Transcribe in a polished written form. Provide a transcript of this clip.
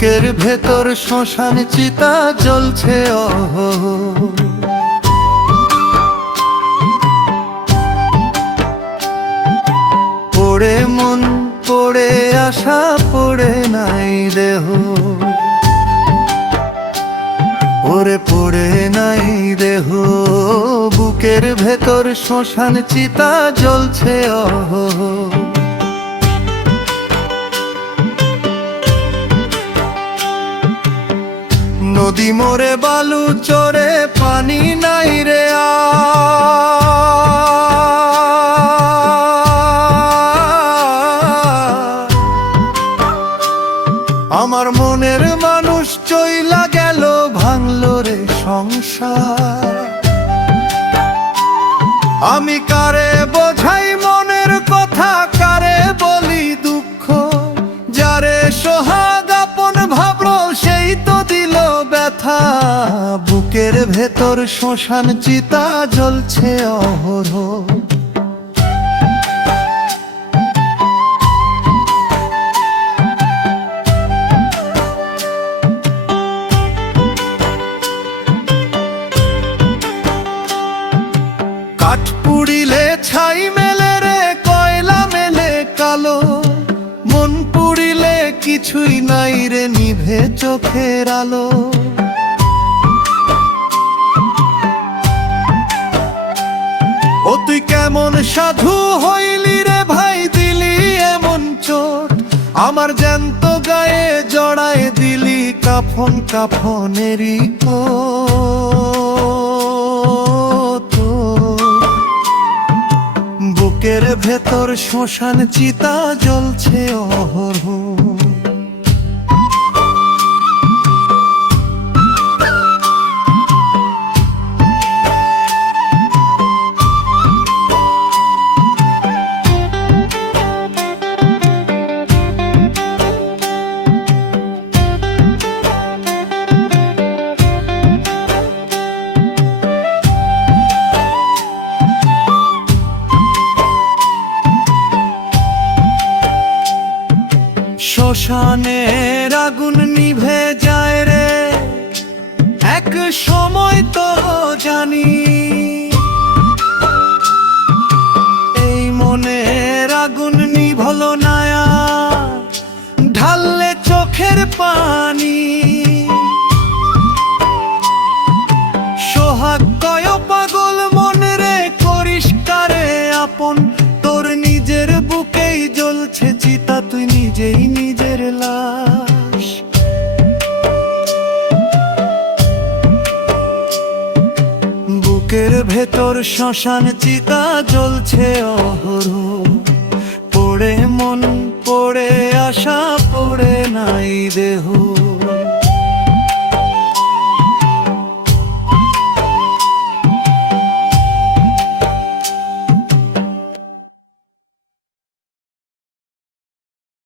বুকের ভেতর শ্মশান চিতা জ্বলছে অহো। পড়ে মন পড়ে আশা পড়ে নাই দেহ, ওরে পড়ে নাই দেহ। বুকের ভেতর শ্মশান চিতা জ্বলছে অহো। নদী মোরে বালু চরে পানি নাই রে আমার মনের মানুষ চইলা গেল, ভাঙলো রে সংসার। আমি কারে বোঝাই মনের কথা, কারে বলি দুঃখ, যারে সোহাগ আপন ভাবলো সেই তো দিল ব্যথা। বুকের ভেতর শ্মশান চিতা জ্বলছে অহরহ। কাঠ পুড়িলে ছাই মেলে রে, কয়লা মেলে কালো। মন পুড়িলে কিছুই নাই রে, নিভে চোখের আলো। ও তুই কেমন সাধু হইলি রে ভাই, দিলি এমন চোট। আমার জ্যান্ত গায়ে জড়ায় দিলি কাফন, কাফনেরই কোট। বুকের ভেতর শ্মশান চিতা জ্বলছে অহরহ। শ্মশানের আগুন নিভে যায় রে, এক সময় তো জানি। এই মনের আগুন নিভল না, ঢাললে চোখের পানি। সোহাগ কয় পাগল মন রে, করিস কারে আপন। তোর নিজের বুকেই জ্বলছে চিতা, তুই নিজেই নিজের লাশ। বুকের ভেতর শ্মশান চিতা জ্বলছে অহরহ। পড়ে মন পড়ে আশা পড়ে নাই দেহ।